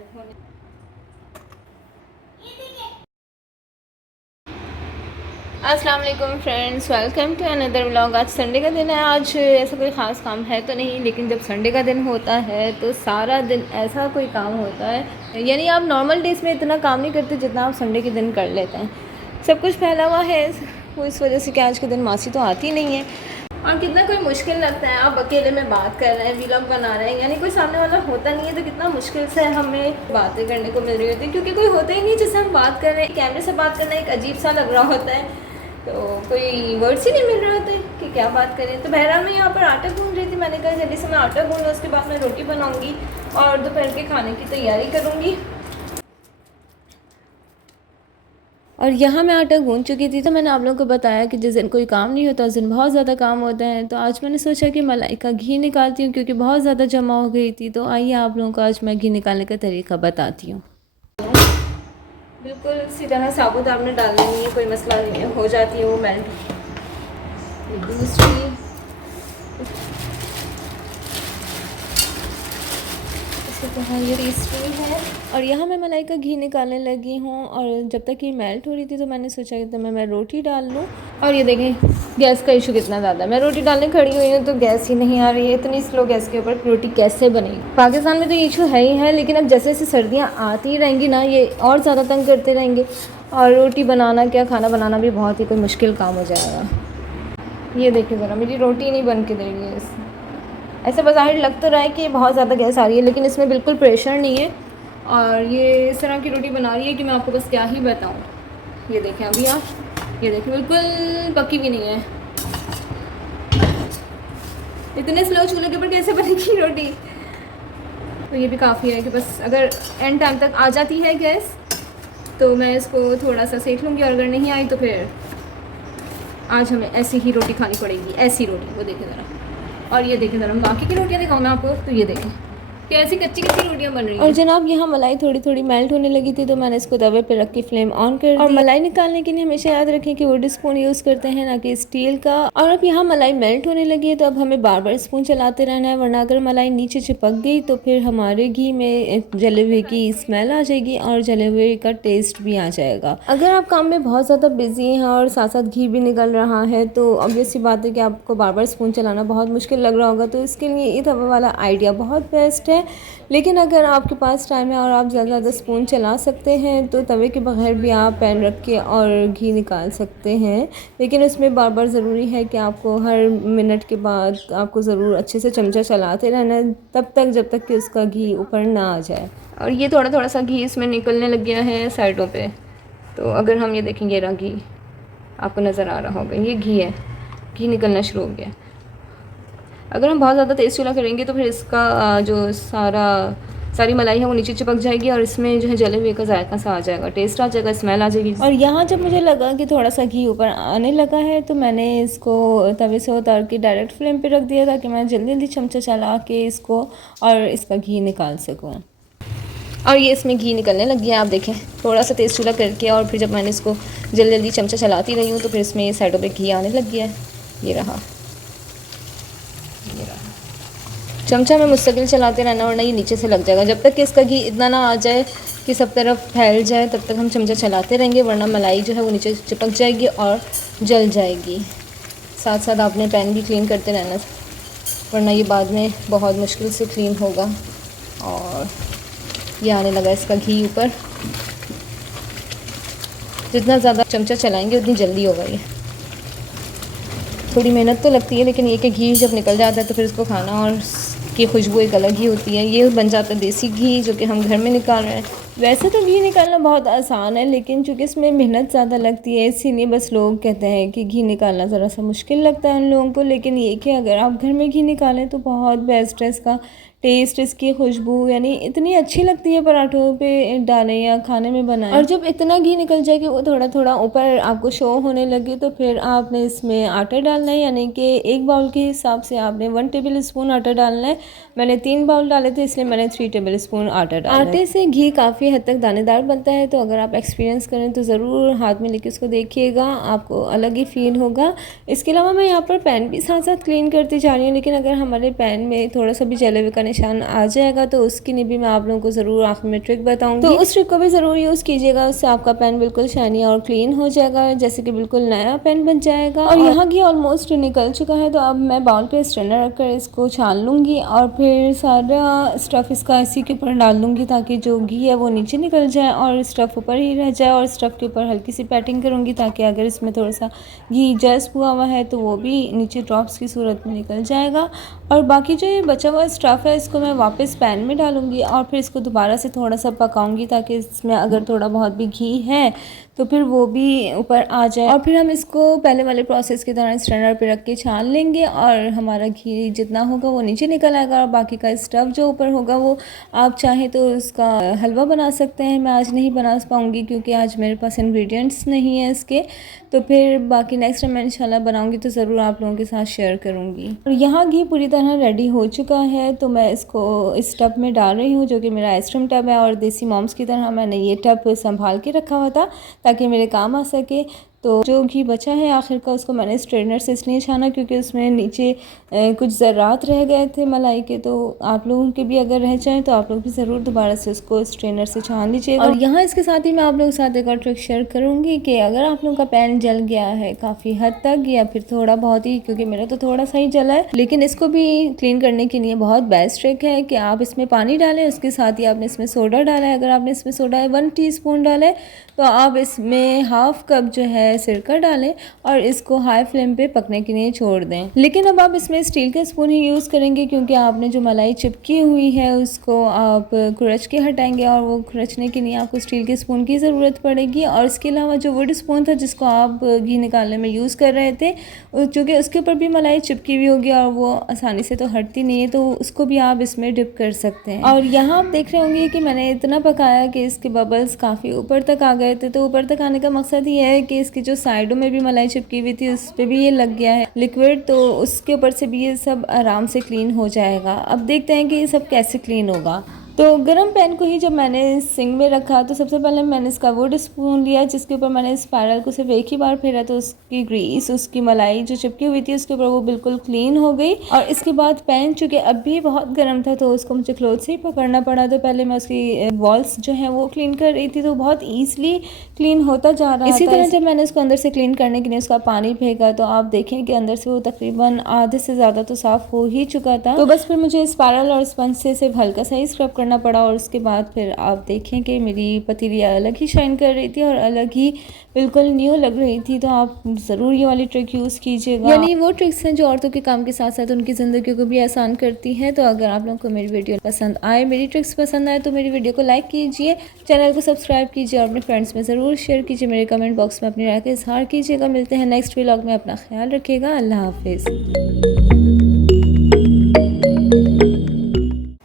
Melt होने। अस्सलाम वालेकुम friends, welcome to another vlog. आज संडे का दिन है। आज ऐसा कोई ख़ास काम है तो नहीं, लेकिन जब संडे का दिन होता है तो सारा दिन ऐसा कोई काम होता है, यानी आप नॉर्मल डेज़ में इतना काम नहीं करते जितना आप संडे के दिन कर लेते हैं। सब कुछ फैला हुआ है वो इस वजह से कि आज के दिन मासी तो आती नहीं है, और कितना कोई मुश्किल लगता है। आप अकेले में बात कर रहे हैं, व्लॉग बना रहे हैं, यानी कोई सामने वाला होता नहीं है तो कितना मुश्किल से हमें बातें करने को मिल रही होती है, क्योंकि कोई होता ही नहीं जिससे हम बात कर रहे हैं। कैमरे से बात करना एक अजीब सा लग रहा होता है, तो कोई वर्ड्स ही नहीं मिल रहे होते कि क्या बात करें। तो बहरहाल मैं यहाँ पर आटा गूंद रही थी। मैंने कहा जल्दी से मैं आटा गूंद, उसके बाद मैं रोटी बनाऊँगी और दोपहर के खाने की तैयारी करूँगी। और यहाँ मैं आटा गूंद चुकी थी, तो मैंने आप लोगों को बताया कि जिस दिन कोई काम नहीं होता उस दिन बहुत ज़्यादा काम होते हैं। तो आज मैंने सोचा कि मलाई का घी निकालती हूँ, क्योंकि बहुत ज़्यादा जमा हो गई थी। तो आइए आप लोगों को आज मैं घी निकालने का तरीका बताती हूँ। बिल्कुल इसी तरह साबुत आपने डाल लेनी है, कोई मसला नहीं है, हो जाती है वो मेल्ट। दूसरी ये तीसरी है। और यहाँ मैं मलाई का घी निकालने लगी हूँ, और जब तक ये मेल्ट हो रही थी तो मैंने सोचा कि तो मैं रोटी डाल लूँ। और ये देखें गैस का इशू कितना ज़्यादा है। मैं रोटी डालने खड़ी हुई हूँ तो गैस ही नहीं आ रही है। इतनी स्लो गैस के ऊपर रोटी कैसे बनेगी। पाकिस्तान में तो ये इशू है ही है, लेकिन अब जैसे जैसे सर्दियाँ आती रहेंगी ना, ये और ज़्यादा तंग करते रहेंगे, और रोटी बनाना क्या खाना बनाना भी बहुत ही कोई मुश्किल काम हो जाएगा। ये देखिए ज़रा, मेरी रोटी नहीं बन के दे रही है। ऐसे बाहर लग तो रहा है कि बहुत ज़्यादा गैस आ रही है, लेकिन इसमें बिल्कुल प्रेशर नहीं है, और ये इस तरह की रोटी बना रही है कि मैं आपको बस क्या ही बताऊँ। ये देखें अभी आप, ये देखें बिल्कुल पकी भी नहीं है। इतने स्लो चूल्हे के ऊपर कैसे बनेगी रोटी। तो ये भी काफ़ी है कि बस अगर एंड टाइम तक आ जाती है गैस तो मैं इसको थोड़ा सा सेक लूँगी, और अगर नहीं आई तो फिर आज हमें ऐसी ही रोटी खानी पड़ेगी, ऐसी रोटी। वो देखें ज़रा, और ये देखें ज़रा बाकी की रोटियाँ दिखाऊँ मैं आपको, तो ये देखें कि ऐसी कच्ची कच्ची रोटियाँ बन रही हैं। और जनाब यहाँ मलाई थोड़ी थोड़ी मेल्ट होने लगी थी, तो मैंने इसको तवे पे रख के फ्लेम ऑन कर दी। और मलाई निकालने के लिए हमेशा याद रखें कि वुड स्पून यूज़ करते हैं, ना कि स्टील का। और अब यहाँ मलाई मेल्ट होने लगी है, तो अब हमें बार बार स्पून चलाते रहना है, वरना अगर मलाई नीचे चिपक गई तो फिर हमारे घी में जले हुए की स्मेल आ जाएगी और जले हुए का टेस्ट भी आ जाएगा। अगर आप काम में बहुत ज़्यादा बिजी हैं और साथ साथ घी भी निकल रहा है, तो ऑब्वियस सी बात है कि आपको बार बार स्पून चलाना बहुत मुश्किल लग रहा होगा। तो इसके लिए ये तवा वाला आइडिया बहुत बेस्ट है। लेकिन अगर आपके पास टाइम है और आप ज़्यादा ज़्यादा स्पून चला सकते हैं, तो तवे के बगैर भी आप पैन रख के और घी निकाल सकते हैं। लेकिन उसमें बार बार ज़रूरी है कि आपको हर मिनट के बाद आपको ज़रूर अच्छे से चमचा चलाते रहना है, तब तक जब तक कि उसका घी ऊपर ना आ जाए। और ये थोड़ा थोड़ा सा घी इसमें निकलने लग गया है साइडों पे। तो अगर हम ये देखेंगे ना, घी आपको नज़र आ रहा होगा, ये घी है, घी निकलना शुरू हो गया। अगर हम बहुत ज़्यादा तेज़ चूल्हा करेंगे तो फिर इसका जो सारी मलाई है वो नीचे चिपक जाएगी, और इसमें जो है जले हुए का जायका सा आ जाएगा, टेस्ट आ जाएगा, स्मेल आ जाएगी। और यहाँ जब मुझे लगा कि थोड़ा सा घी ऊपर आने लगा है, तो मैंने इसको तवे से उतार के डायरेक्ट फ्लेम पे रख दिया, ताकि मैं जल्दी जल्दी चमचा चला के इसको और इसका घी निकाल सकूँ। और ये इसमें घी निकलने लग गया, आप देखें थोड़ा सा तेज़ चूल्हा करके, और फिर जब मैंने इसको जल्दी जल्दी चमचा चलाती रही हूँ तो फिर इसमें साइडों पे घी आने लग गया है। ये रहा चमचा में मुस्तकिल चलाते रहना, वरना ये नीचे से लग जाएगा। जब तक कि इसका घी इतना ना आ जाए कि सब तरफ फैल जाए, तब तक हम चमचा चलाते रहेंगे, वरना मलाई जो है वो नीचे चिपक जाएगी और जल जाएगी। साथ साथ आपने पैन भी क्लीन करते रहना, वरना ये बाद में बहुत मुश्किल से क्लीन होगा। और ये आने लगा इसका घी ऊपर। जितना ज़्यादा चमचा चलाएंगे उतनी जल्दी होगा। ये थोड़ी मेहनत तो लगती है, लेकिन ये कि घी जब निकल जाता है तो फिर इसको खाना और की खुशबू एक अलग ही होती है। ये बन जाता है देसी घी, जो कि हम घर में निकाल रहे हैं। वैसे तो घी निकालना बहुत आसान है, लेकिन चूँकि इसमें मेहनत ज़्यादा लगती है, इसीलिए बस लोग कहते हैं कि घी निकालना ज़रा सा मुश्किल लगता है उन लोगों को। लेकिन ये कि अगर आप घर में घी निकालें तो बहुत बेस्ट है। इसका टेस्ट, इसकी खुशबू यानी इतनी अच्छी लगती है, पराठों पे डालें या खाने में बनाएं। और जब इतना घी निकल जाए कि वो थोड़ा थोड़ा ऊपर आपको शो होने लगे, तो फिर आपने इसमें आटा डालना है, यानी कि एक बाउल के हिसाब से आपने 1 टेबल स्पून आटा डालना है। मैंने 3 बाउल डाले थे, इसलिए मैंने 3 टेबल स्पून आटा डाला। आटे से घी काफ़ी हद तक दानेदार बनता है, तो अगर आप एक्सपीरियंस करें तो ज़रूर हाथ में लेके उसको देखिएगा, आपको अलग ही फील होगा। इसके अलावा मैं यहाँ पर पैन भी साथ साथ क्लीन करती जा रही हूँ, लेकिन अगर हमारे पैन में थोड़ा सा भी जले हुए का निशान आ जाएगा, तो उसकी लिए भी मैं आप लोगों को ज़रूर आखिर में ट्रिक बताऊंगी। तो उस ट्रिक को भी ज़रूर यूज़ कीजिएगा, उससे आपका पेन बिल्कुल शाइनी और क्लीन हो जाएगा, जैसे कि बिल्कुल नया पेन बन जाएगा। और यहाँ घी ऑलमोस्ट निकल चुका है, तो अब मैं बाउल पे स्ट्रेनर रखकर इसको छान लूँगी और फिर सारा स्टफ़ इसका इसी के ऊपर डाल दूँगी, ताकि जो घी है वो नीचे निकल जाए और स्टफ़ ऊपर ही रह जाए। और स्टफ़ के ऊपर हल्की सी पैटिंग करूँगी, ताकि अगर इसमें थोड़ा सा घी जस्ट हुआ है तो वो भी नीचे ड्रॉप्स की सूरत में निकल जाएगा। और बाकी जो ये बचा हुआ स्टफ़ है इसको मैं वापस पैन में डालूँगी और फिर इसको दोबारा से थोड़ा सा पकाऊँगी, ताकि इसमें अगर थोड़ा बहुत भी घी है तो फिर वो भी ऊपर आ जाए। और फिर हम इसको पहले वाले प्रोसेस की तरह स्ट्रेनर पे रख के छान लेंगे और हमारा घी जितना होगा वो नीचे निकल आएगा। और बाकी का स्टफ़ जो ऊपर होगा वो आप चाहें तो उसका हलवा बना सकते हैं। मैं आज नहीं बना पाऊँगी क्योंकि आज मेरे पास इंग्रेडिएंट्स नहीं है इसके, तो फिर बाकी नेक्स्ट टाइम मैं इंशाल्लाह बनाऊँगी तो ज़रूर आप लोगों के साथ शेयर करूँगी। और यहाँ घी पूरी तरह रेडी हो चुका है, तो मैं इसको इस टब में डाल रही हूँ, जो कि मेरा आइसक्रीम टब है। और देसी मॉम्स की तरह मैंने ये टब संभाल के रखा हुआ था ताकि मेरे काम आ सके। तो जो घी बचा है आखिर का, उसको मैंने स्ट्रेनर से इसलिए छाना क्योंकि उसमें नीचे कुछ ज़रात रह गए थे मलाई के। तो आप लोगों के भी अगर रह जाएँ तो आप लोग भी ज़रूर दोबारा से उसको स्ट्रेनर से छान लीजिएगा। और यहाँ इसके साथ ही मैं आप लोगों के साथ एक और ट्रिक शेयर करूँगी कि अगर आप लोगों का पैन जल गया है काफ़ी हद तक या फिर थोड़ा बहुत ही, क्योंकि मेरा तो थोड़ा सा ही जला है, लेकिन इसको भी क्लीन करने के लिए बहुत बेस्ट ट्रिक है कि आप इसमें पानी डालें, उसके साथ ही आपने इसमें सोडा डाला है। अगर आपने इसमें सोडा 1 टीस्पून डाला है तो आप इसमें हाफ कप जो है सिरका डालें और इसको हाई फ्लेम पे पकने के लिए छोड़ दें। लेकिन अब आप इसमें स्टील का स्पून ही यूज़ करेंगे, क्योंकि आपने जो मलाई चिपकी हुई है उसको आप खुरच के हटाएंगे और वो खुरचने के लिए आपको स्टील के स्पून की ज़रूरत पड़ेगी। और इसके अलावा जो वुड स्पून था जिसको आप घी निकालने में यूज़ कर रहे थे, चूँकि उसके ऊपर भी मलाई चिपकी हुई होगी और वो आसानी से तो हटती नहीं है, तो उसको भी आप इसमें डिप कर सकते हैं। और यहाँ आप देख रहे होंगे कि मैंने इतना पकाया कि इसके बबल्स काफ़ी ऊपर तक आ गए थे। तो ऊपर तक आने का मकसद ये है कि इसकी जो साइडों में भी मलाई चिपकी हुई थी उस पर भी ये लग गया है लिक्विड, तो उसके ऊपर से भी ये सब आराम से क्लीन हो जाएगा। अब देखते हैं कि ये सब कैसे क्लीन होगा। तो गरम पैन को ही जब मैंने सिंक में रखा तो सबसे पहले मैंने इसका वुड स्पून लिया, जिसके ऊपर मैंने स्पायरल को सिर्फ एक ही बार फेरा, तो उसकी ग्रीस, उसकी मलाई जो चिपकी हुई थी उसके ऊपर वो बिल्कुल क्लीन हो गई। और इसके बाद पैन चूँकि अब भी बहुत गर्म था तो उसको मुझे क्लोथ से ही पकड़ना पड़ा। तो पहले मैं उसकी वॉल्स जो हैं वो क्लीन कर रही थी, तो बहुत ईजिली क्लीन होता जा रहा था। इसी तरह जब मैंने उसको अंदर से क्लीन करने के लिए उसका पानी फेंका तो आप देखें कि अंदर से वो तकरीबन आधे से ज़्यादा तो साफ़ हो ही चुका था। तो बस फिर मुझे स्पायरल और स्पंज से सिर्फ हल्का सा ही स्क्रब करना पड़ा। और उसके बाद फिर आप देखें कि मेरी पतीली अलग ही शाइन कर रही थी और अलग ही बिल्कुल न्यू लग रही थी। तो आप ज़रूर ये वाली ट्रिक यूज़ कीजिएगा, यानी वो ट्रिक्स हैं जो औरतों के काम के साथ साथ उनकी ज़िंदगी को भी आसान करती हैं। तो अगर आप लोगों को मेरी वीडियो पसंद आए, मेरी ट्रिक्स पसंद आए, तो मेरी वीडियो को लाइक कीजिए, चैनल को सब्सक्राइब कीजिए और अपने फ्रेंड्स में ज़रूर शेयर कीजिए। मेरे कमेंट बॉक्स में अपनी राय का इजहार कीजिएगा। मिलते हैं नेक्स्ट व्लॉग में, अपना ख्याल रखिएगा। अल्लाह हाफिज़।